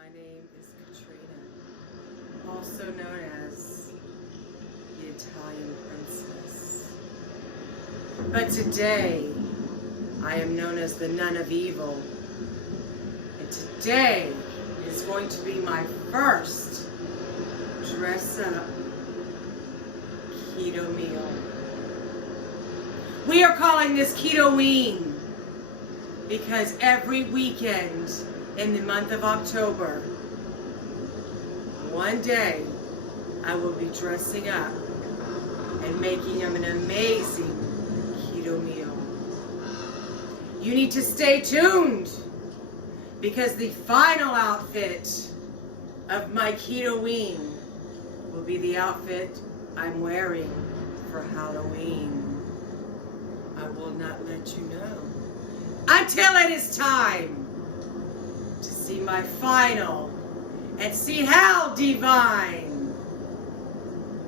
My name is Katrina, also known as the Italian Princess. But today, I am known as the Nun of Evil. And today is going to be my first dress-up keto meal. We are calling this Keto-Ween because every weekend in the month of October, one day I will be dressing up and making an amazing keto meal. You need to stay tuned because the final outfit of my Keto-Ween will be the outfit I'm wearing for Halloween. I will not let you know until it is time to see my final and see how divine.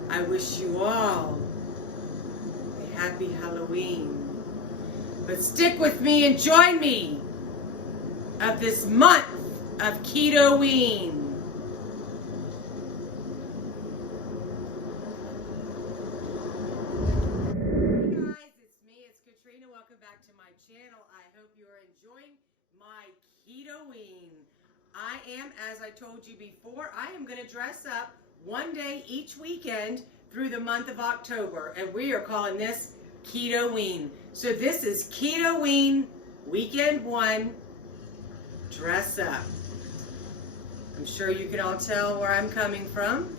I wish you all a happy Halloween. But stick with me and join me of this month of Keto-Ween. Welcome back to my channel. I hope you are enjoying my Keto-Ween. I am, as I told you before, I am going to dress up one day each weekend through the month of October, and we are calling this Keto-Ween. So this is Keto-Ween Weekend 1 Dress Up. I'm sure you can all tell where I'm coming from.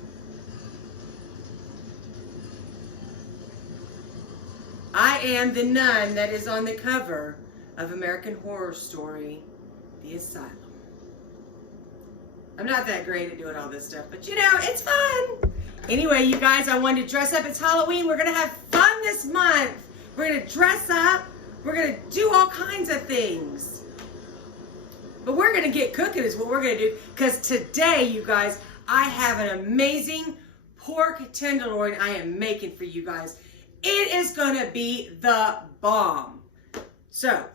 I am the nun that is on the cover of American Horror Story, The Asylum. I'm not that great at doing all this stuff, but you know, it's fun. Anyway, you guys, I wanted to dress up. It's Halloween. We're going to have fun this month. We're going to dress up. We're going to do all kinds of things. But we're going to get cooking is what we're going to do. Because today, you guys, I have an amazing pork tenderloin I am making for you guys. It is going to be the bomb. So,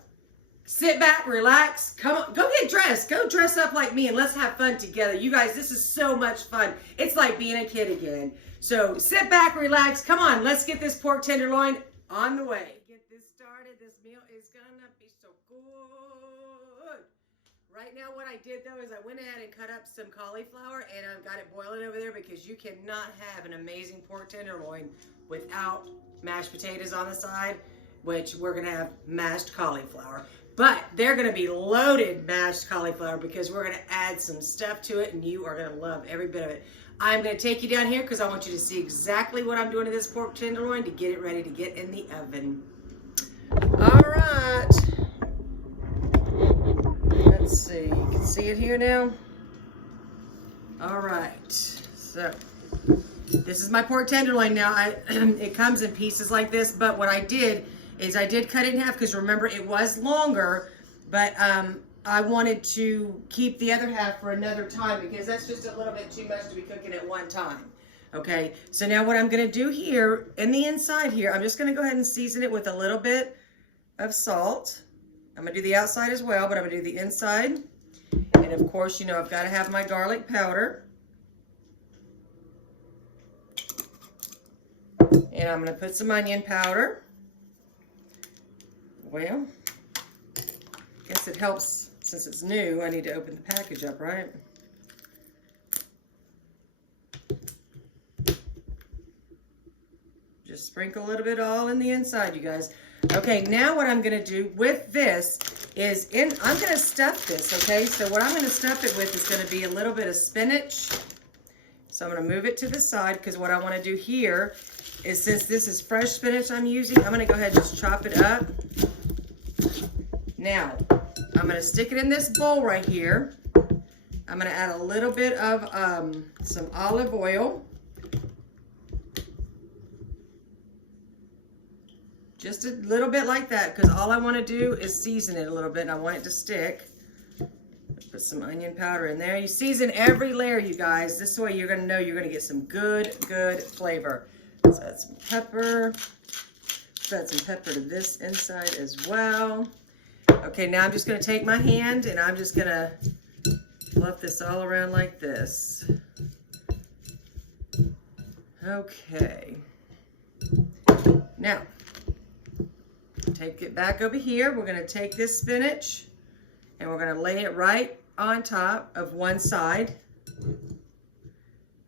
sit back, relax, come on, go get dressed. Go dress up like me and let's have fun together. You guys, this is so much fun. It's like being a kid again. So, sit back, relax. Come on, let's get this pork tenderloin on the way. Get this started. This meal is going to be so good. Right now, what I did, though, is I went ahead and cut up some cauliflower and I've got it boiling over there because you cannot have an amazing pork tenderloin without mashed potatoes on the side, which we're going to have mashed cauliflower. But they're going to be loaded mashed cauliflower because we're going to add some stuff to it and you are going to love every bit of it. I'm going to take you down here because I want you to see exactly what I'm doing to this pork tenderloin to get it ready to get in the oven. All right. Let's see. You can see it here now. All right. So this is my pork tenderloin now. It comes in pieces like this, but what I did is I did cut it in half because remember it was longer, but I wanted to keep the other half for another time because that's just a little bit too much to be cooking at one time. Okay, so now what I'm going to do here in the inside here, I'm just going to go ahead and season it with a little bit of salt. I'm going to do the outside as well, but I'm going to do the inside. And of course, you know, I've got to have my garlic powder. And I'm going to put some onion powder. Well, I guess it helps since it's new. I need to open the package up, right? Just sprinkle a little bit all in the inside, you guys. Okay, now what I'm going to do with this is, I'm going to stuff this, okay? So what I'm going to stuff it with is going to be a little bit of spinach. So I'm going to move it to the side because what I want to do here is, since this is fresh spinach I'm using, I'm going to go ahead and just chop it up. Now, I'm going to stick it in this bowl right here. I'm going to add a little bit of some olive oil. Just a little bit like that, because all I want to do is season it a little bit, and I want it to stick. Put some onion powder in there. You season every layer, you guys. This way you're going to know you're going to get some good flavor. So add some pepper. Add some pepper to this inside as well. Okay, now I'm just going to take my hand and I'm just going to fluff this all around like this. Okay. Now, take it back over here. We're going to take this spinach and we're going to lay it right on top of one side.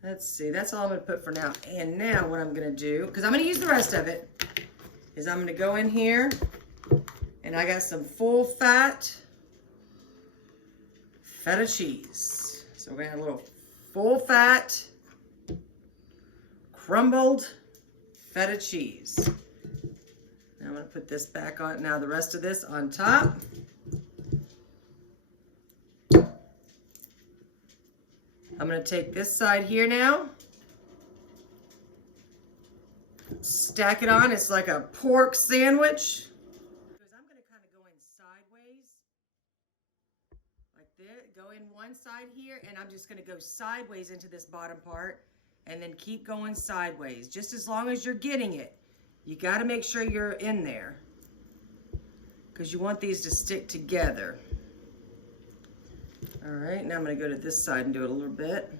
Let's see, that's all I'm going to put for now. And now what I'm going to do, because I'm going to use the rest of it, is I'm going to go in here and I got some full fat feta cheese. So we're going to have a little full fat crumbled feta cheese. Now I'm going to put this back on, now the rest of this on top. I'm going to take this side here now, stack it on. It's like a pork sandwich. I'm going to kind of go in sideways, like this. Go in one side here, and I'm just going to go sideways into this bottom part, and then keep going sideways, just as long as you're getting it. You got to make sure you're in there, because you want these to stick together. All right, now I'm going to go to this side and do it a little bit.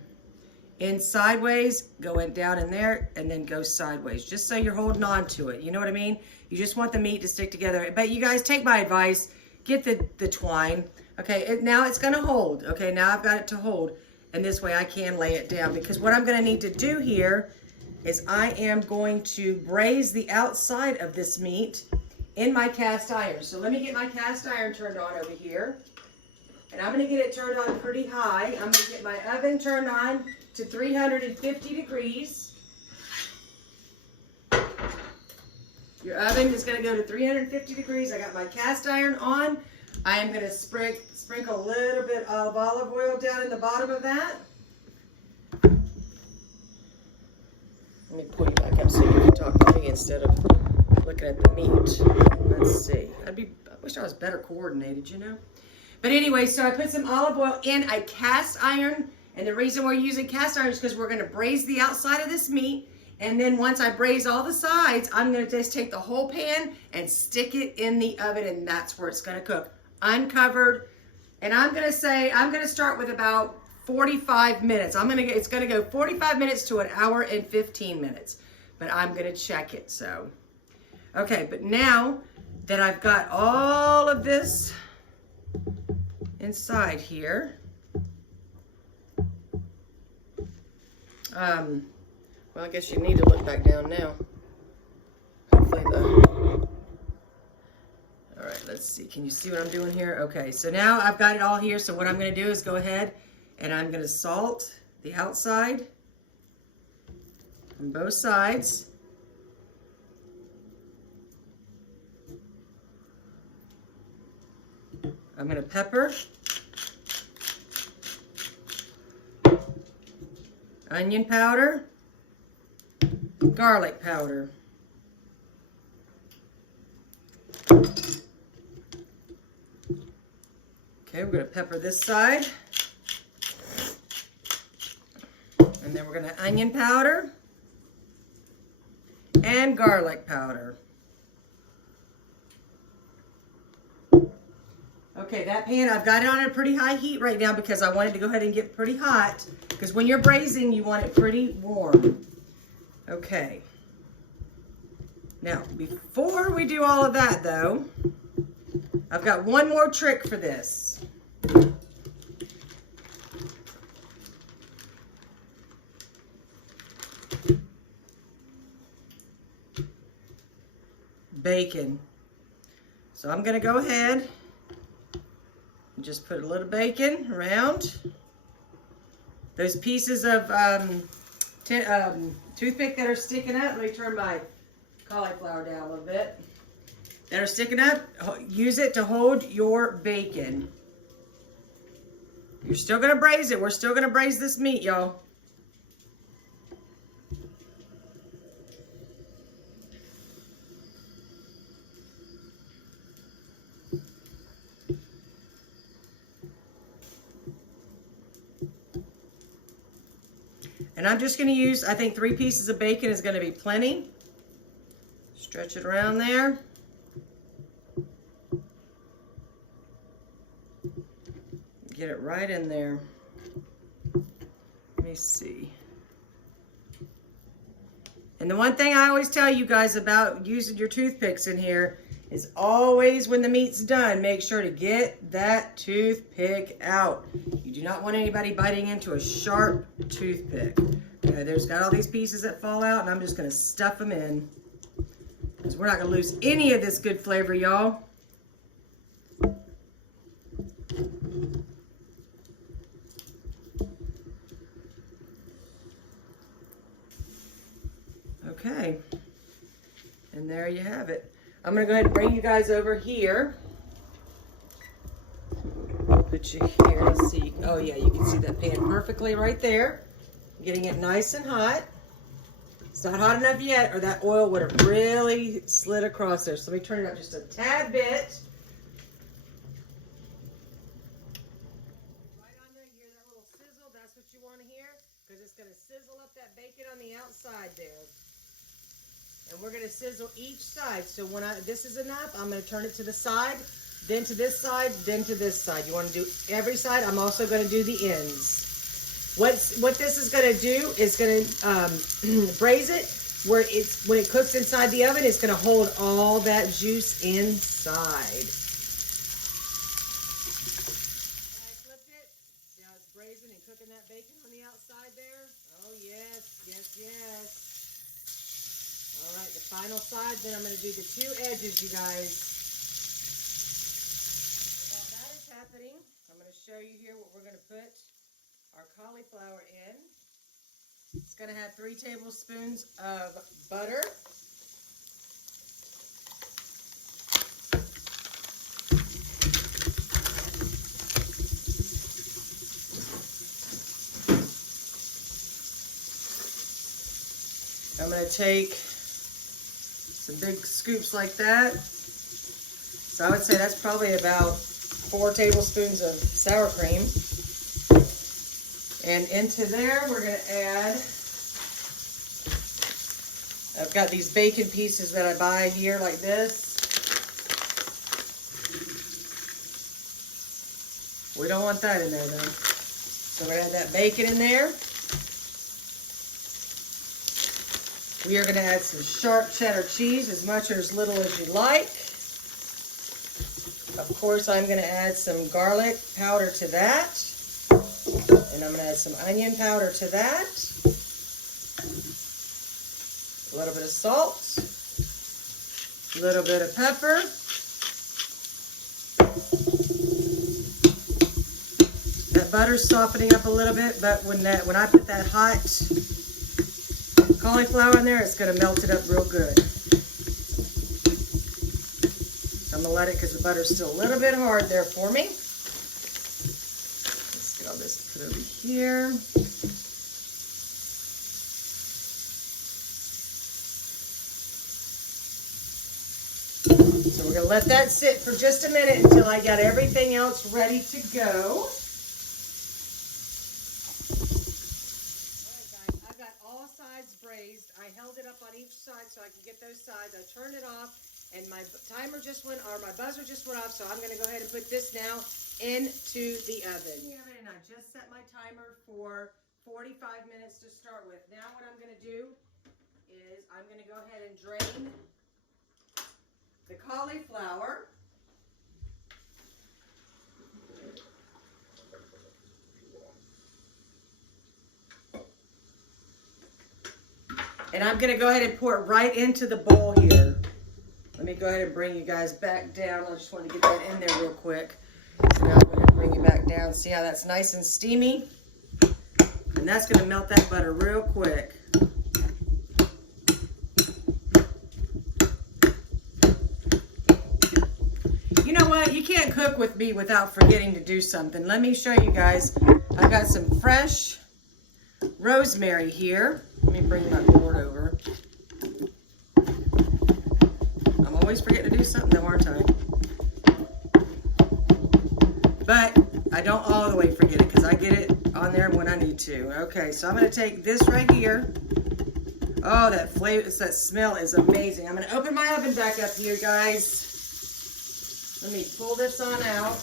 In sideways, go in down in there, and then go sideways, just so you're holding on to it. You know what I mean? You just want the meat to stick together. But you guys, take my advice. Get the twine. Okay, now it's going to hold. Okay, now I've got it to hold. And this way I can lay it down. Because what I'm going to need to do here is I am going to braise the outside of this meat in my cast iron. So let me get my cast iron turned on over here. And I'm going to get it turned on pretty high. I'm going to get my oven turned on to 350 degrees. Your oven is going to go to 350 degrees. I got my cast iron on. I am going to sprinkle a little bit of olive oil down in the bottom of that. Let me pull you back up so you can talk to me instead of looking at the meat. Let's see. I wish I was better coordinated, you know. But anyway, so I put some olive oil in a cast iron, and the reason we're using cast iron is because we're going to braise the outside of this meat, and then once I braise all the sides, I'm going to just take the whole pan and stick it in the oven, and that's where it's going to cook, uncovered. And I'm going to start with about 45 minutes. It's going to go 45 minutes to an hour and 15 minutes, but I'm going to check it. So, okay, but now that I've got all of this inside here, well, I guess you need to look back down now. Hopefully all right, let's see. Can you see what I'm doing here? Okay, so now I've got it all here. So what I'm going to do is go ahead and I'm going to salt the outside on both sides. I'm going to pepper, onion powder, garlic powder. Okay, we're going to pepper this side. And then we're going to onion powder and garlic powder. Okay, that pan, I've got it on a pretty high heat right now because I wanted to go ahead and get pretty hot. Because when you're braising, you want it pretty warm. Okay. Now, before we do all of that, though, I've got one more trick for this. Bacon. So I'm going to go ahead and just put a little bacon around. Those pieces of toothpick that are sticking up, let me turn my cauliflower down a little bit, that are sticking up, use it to hold your bacon. You're still going to braise it. We're still going to braise this meat, y'all. And I'm just going to use, I think 3 pieces of bacon is going to be plenty. Stretch it around there. Get it right in there. Let me see. And the one thing I always tell you guys about using your toothpicks in here is always when the meat's done, make sure to get that toothpick out. You do not want anybody biting into a sharp toothpick. Okay, there's got all these pieces that fall out, and I'm just gonna stuff them in, because we're not gonna lose any of this good flavor, y'all. Okay, and there you have it. I'm gonna go ahead and bring you guys over here. Put you here, let's see. Oh yeah, you can see that pan perfectly right there. Getting it nice and hot. It's not hot enough yet, or that oil would have really slid across there. So let me turn it up just a tad bit. Right on there, you hear that little sizzle? That's what you want to hear, because it's gonna sizzle up that bacon on the outside there. And we're gonna sizzle each side. So when this is enough, I'm gonna turn it to the side, then to this side, then to this side. You wanna do every side. I'm also gonna do the ends. What this is gonna do is gonna braise it, where when it cooks inside the oven, it's gonna hold all that juice inside. I flipped it. See how it's braising and cooking that bacon on the outside there? Oh yes, yes, yes. All right, the final side, then I'm going to do the two edges, you guys. While that is happening, I'm going to show you here what we're going to put our cauliflower in. It's going to have 3 tablespoons of butter. I'm going to take some big scoops like that. So I would say that's probably about 4 tablespoons of sour cream. And into there, we're going to add, I've got these bacon pieces that I buy here like this. We don't want that in there though. So we're going to add that bacon in there. We are going to add some sharp cheddar cheese, as much or as little as you like. Of course, I'm going to add some garlic powder to that. And I'm going to add some onion powder to that. A little bit of salt. A little bit of pepper. That butter's softening up a little bit, but when I put that hot cauliflower in there, it's going to melt it up real good. I'm going to let it, because the butter's still a little bit hard there for me. Let's get all this put over here. So we're going to let that sit for just a minute until I got everything else ready to go. Braised. I held it up on each side so I could get those sides. I turned it off, and my timer just went, or my buzzer just went off, so I'm going to go ahead and put this now into the oven. And I just set my timer for 45 minutes to start with. Now what I'm going to do is I'm going to go ahead and drain the cauliflower. And I'm going to go ahead and pour it right into the bowl here. Let me go ahead and bring you guys back down. I just want to get that in there real quick. So now I'm going to bring you back down. See how that's nice and steamy? And that's going to melt that butter real quick. You know what? You can't cook with me without forgetting to do something. Let me show you guys. I've got some fresh rosemary here. Let me bring my board over. I'm always forgetting to do something though, aren't I? But I don't all the way forget it, because I get it on there when I need to. Okay, so I'm going to take this right here. Oh, that flavor, that smell is amazing. I'm going to open my oven back up here, guys. Let me pull this on out.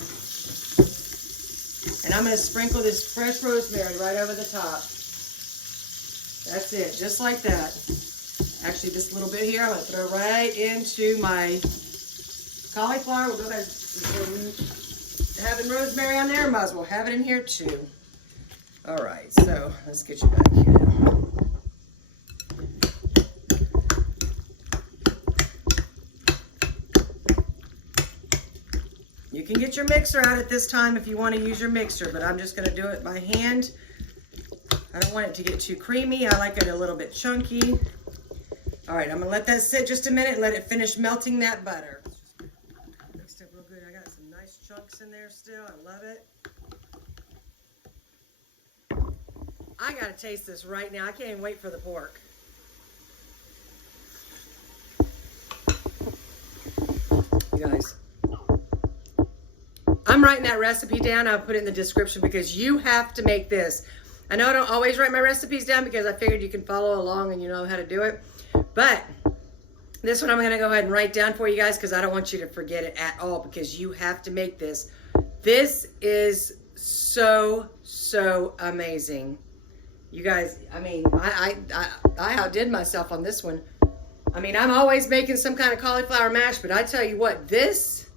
And I'm going to sprinkle this fresh rosemary right over the top. That's it, just like that. Actually, this little bit here, I'm going to throw right into my cauliflower. We'll go ahead and having rosemary on there, might as well have it in here too. All right, so let's get you back here now. You can get your mixer out at this time if you want to use your mixer, but I'm just going to do it by hand. I don't want it to get too creamy. I like it a little bit chunky. All right, I'm going to let that sit just a minute and let it finish melting that butter. Mixed up real good. I got some nice chunks in there still. I love it. I got to taste this right now. I can't even wait for the pork. You guys, I'm writing that recipe down. I'll put it in the description because you have to make this. I know I don't always write my recipes down because I figured you can follow along and you know how to do it. But this one I'm going to go ahead and write down for you guys because I don't want you to forget it at all because you have to make this. This is so, so amazing. You guys, I mean, I outdid myself on this one. I mean, I'm always making some kind of cauliflower mash, but I tell you what, this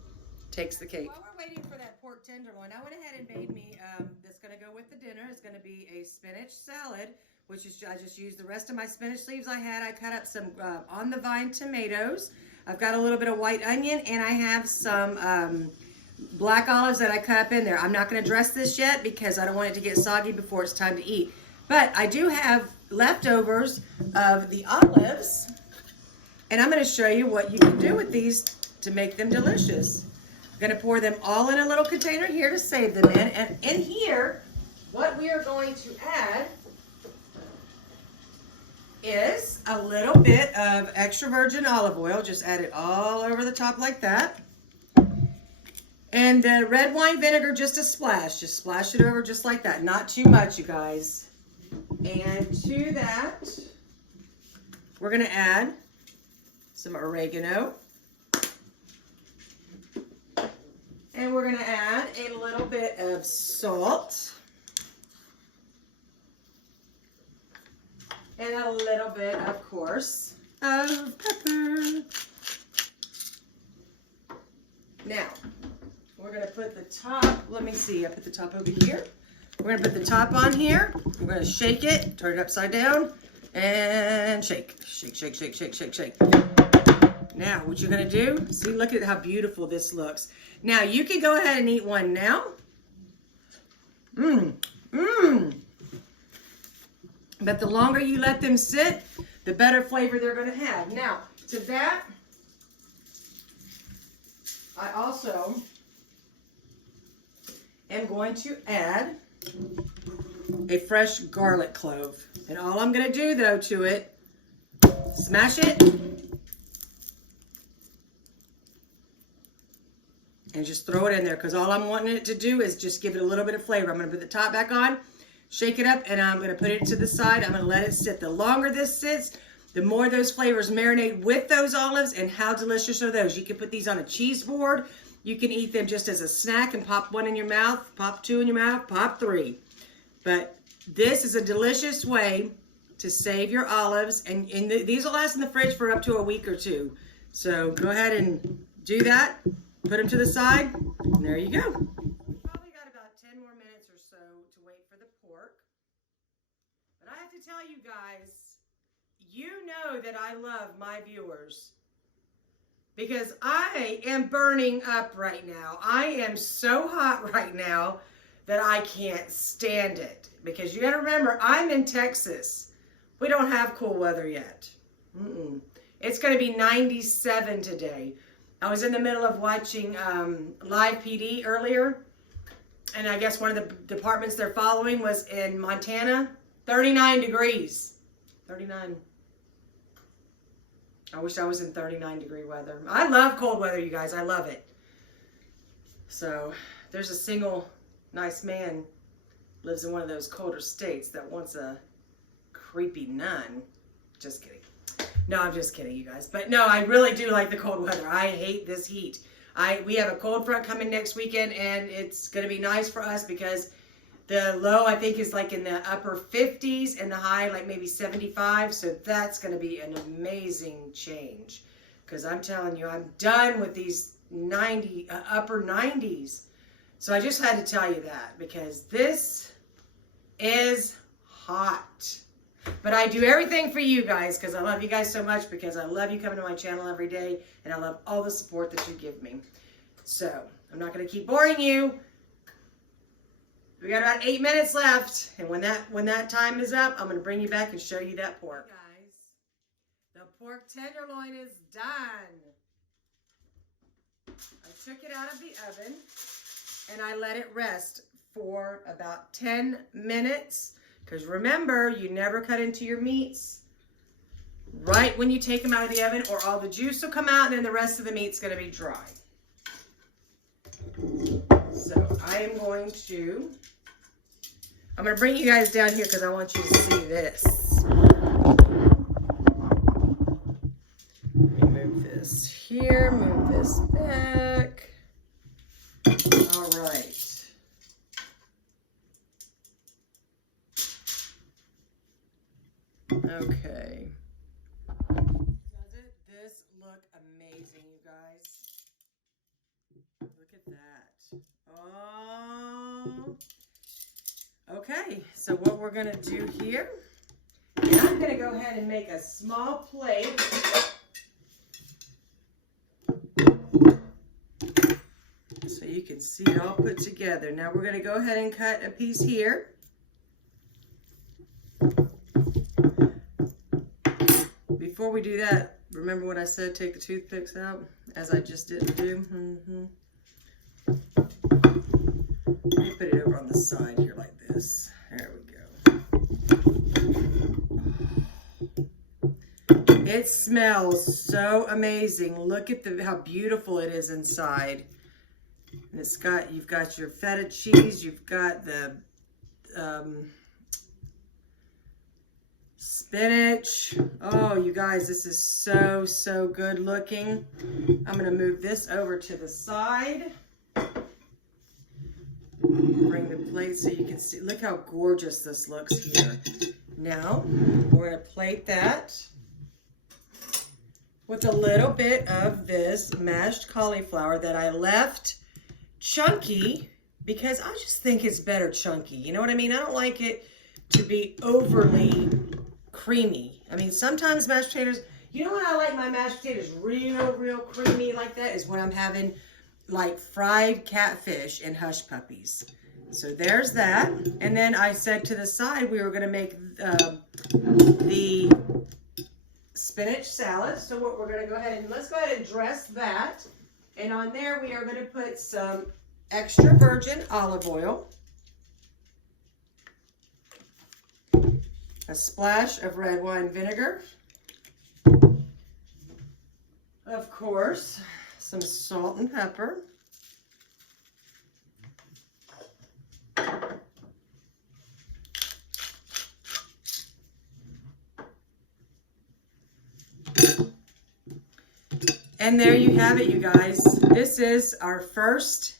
takes the cake. While we're waiting for that pork tenderloin, I went ahead and made me, that's going to go with the dinner. It's going to be a spinach salad, which is, I just used the rest of my spinach leaves I had. I cut up some on the vine tomatoes. I've got a little bit of white onion, and I have some black olives that I cut up in there. I'm not going to dress this yet because I don't want it to get soggy before it's time to eat. But I do have leftovers of the olives, and I'm going to show you what you can do with these to make them delicious. I'm going to pour them all in a little container here to save them in. And in here, what we are going to add is a little bit of extra virgin olive oil. Just add it all over the top like that. And the red wine vinegar, just a splash. Just splash it over just like that. Not too much, you guys. And to that, we're going to add some oregano. And we're going to add a little bit of salt. And a little bit, of course, of pepper. Now, we're going to put the top, let me see, I put the top over here. We're going to put the top on here. We're going to shake it, turn it upside down, and shake. Shake, shake, shake, shake, shake, shake. Now, what you're going to do, see, look at how beautiful this looks. Now, you can go ahead and eat one now. But the longer you let them sit, the better flavor they're going to have. Now, to that, I also am going to add a fresh garlic clove. And all I'm going to do, though, to it, smash it, and just throw it in there, because all I'm wanting it to do is just give it a little bit of flavor. I'm going to put the top back on, shake it up, and I'm going to put it to the side. I'm going to let it sit. The longer this sits, the more those flavors marinate with those olives, and how delicious are those. You can put these on a cheese board. You can eat them just as a snack and pop one in your mouth, pop two in your mouth, pop three. But this is a delicious way to save your olives, and these will last in the fridge for up to a week or two. So go ahead and do that. Put them to the side, and there you go. We've probably got about 10 more minutes or so to wait for the pork. But I have to tell you guys, you know that I love my viewers, because I am burning up right now. I am so hot right now that I can't stand it. Because you got to remember, I'm in Texas. We don't have cool weather yet. It's going to be 97 today. I was in the middle of watching live PD earlier, and I guess one of the departments they're following was in Montana. 39 degrees. 39. I wish I was in 39-degree weather. I love cold weather, you guys. I love it. So there's a single nice man lives in one of those colder states that wants a creepy nun. Just kidding. No, I'm just kidding, you guys. But no, I really do like the cold weather. I hate this heat. We have a cold front coming next weekend, and it's going to be nice for us because The low, I think, is like in the upper 50s and the high, like maybe 75. So that's going to be an amazing change. Because I'm telling you, I'm done with these upper 90s. So I just had to tell you that because this is hot. But I do everything for you guys because I love you guys so much, because I love you coming to my channel every day, and I love all the support that you give me. So I'm not going to keep boring you. We got about 8 minutes left, and when that time is up, I'm going to bring you back and show you that pork. Guys, the pork tenderloin is done. I took it out of the oven and I let it rest for about 10 minutes. Because remember, you never cut into your meats right when you take them out of the oven, or all the juice will come out and then the rest of the meat's going to be dry. So I'm going to bring you guys down here because I want you to see this. Let me move this here, move this back. All right. Okay. Doesn't this look amazing, you guys? Look at that. Oh. Okay, so what we're going to do here, and I'm going to go ahead and make a small plate. So you can see it all put together. Now we're going to go ahead and cut a piece here. Before we do that, remember what I said, take the toothpicks out, as I just didn't do. Let me put it over on the side here like this. There we go. It smells so amazing. Look at how beautiful it is inside. And you've got your feta cheese, you've got the spinach. Oh, you guys, this is so, so good looking. I'm going to move this over to the side. Bring the plate so you can see. Look how gorgeous this looks here. Now, we're going to plate that with a little bit of this mashed cauliflower that I left chunky because I just think it's better chunky. You know what I mean? I don't like it to be overly creamy. I mean, sometimes mashed potatoes, you know when I like my mashed potatoes real creamy like that is when I'm having like fried catfish and hush puppies. So there's that. And then I said to the side we were going to make the spinach salad. So what we're going to go ahead and let's go ahead and dress that. And on there we are going to put some extra virgin olive oil, a splash of red wine vinegar, of course, some salt and pepper, and there you have it, you guys. This is our first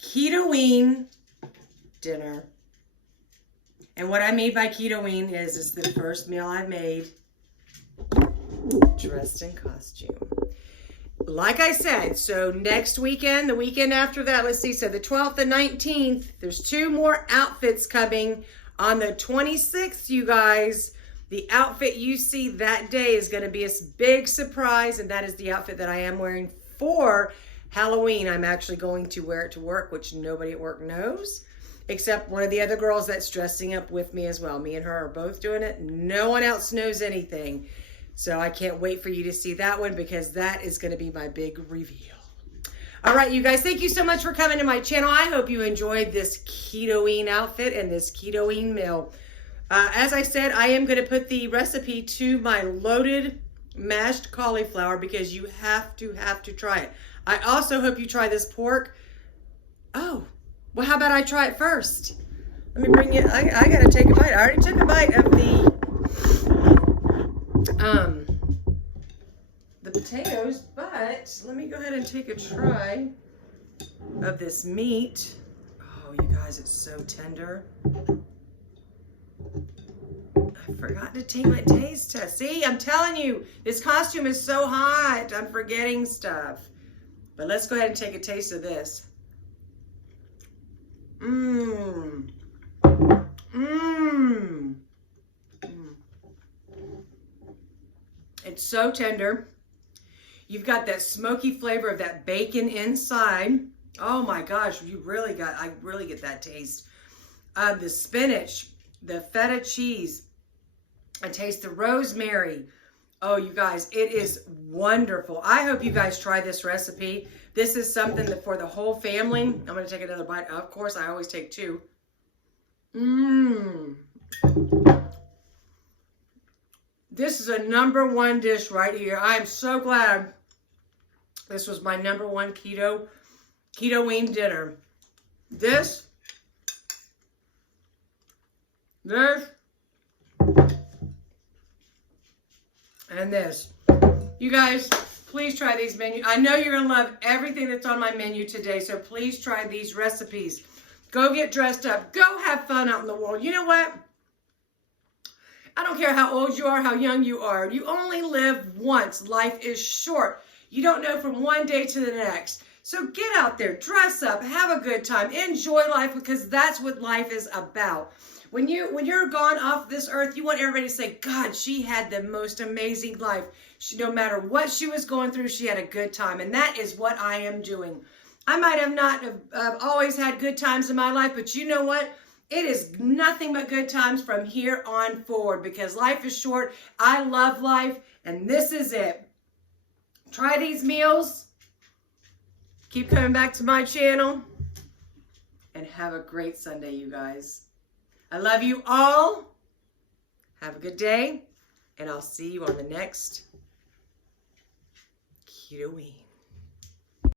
Keto-Ween dinner. And what I mean by Keto-Ween is it's the first meal I've made dressed in costume. Like I said, so next weekend, the weekend after that, let's see, so the 12th and 19th, there's 2 more outfits coming. On the 26th, you guys, the outfit you see that day is going to be a big surprise, and that is the outfit that I am wearing for Halloween. I'm actually going to wear it to work, which nobody at work knows, except one of the other girls that's dressing up with me as well. Me and her are both doing it. No one else knows anything. So I can't wait for you to see that one because that is going to be my big reveal. All right, you guys, thank you so much for coming to my channel. I hope you enjoyed this Keto-Ween outfit and this Keto-Ween meal. As I said, I am going to put the recipe to my loaded mashed cauliflower because you have to try it. I also hope you try this pork. Oh, well, how about I try it first? Let me bring you, I got to take a bite. I already took a bite of the potatoes, but let me go ahead and take a try of this meat. Oh, you guys. guys, it's so tender. I forgot to take my taste test. See, I'm telling you, this costume is so hot. I'm forgetting stuff. But let's go ahead and take a taste of this. Mmm. Mmm. It's so tender. You've got that smoky flavor of that bacon inside. Oh my gosh, I really get that taste. The spinach, the feta cheese. I taste the rosemary. Oh, you guys, it is wonderful. I hope you guys try this recipe. This is something that for the whole family. I'm going to take another bite. Of course, I always take two. Mmm. This is a #1 dish right here. I am so glad this was my #1 Keto-Ween dinner. This, and this. You guys, please try these menus. I know you're going to love everything that's on my menu today, so please try these recipes. Go get dressed up. Go have fun out in the world. You know what? I don't care how old you are, how young you are. You only live once. Life is short. You don't know from one day to the next. So get out there, dress up, have a good time, enjoy life, because that's what life is about. When you're gone off this earth, you want everybody to say, God, she had the most amazing life. No matter what she was going through, she had a good time. And that is what I am doing. I might have not always had good times in my life, but you know what? It is nothing but good times from here on forward, because life is short. I love life, and this is it. Try these meals. Keep coming back to my channel, and have a great Sunday, you guys. I love you all. Have a good day, and I'll see you on the next Keto-Ween.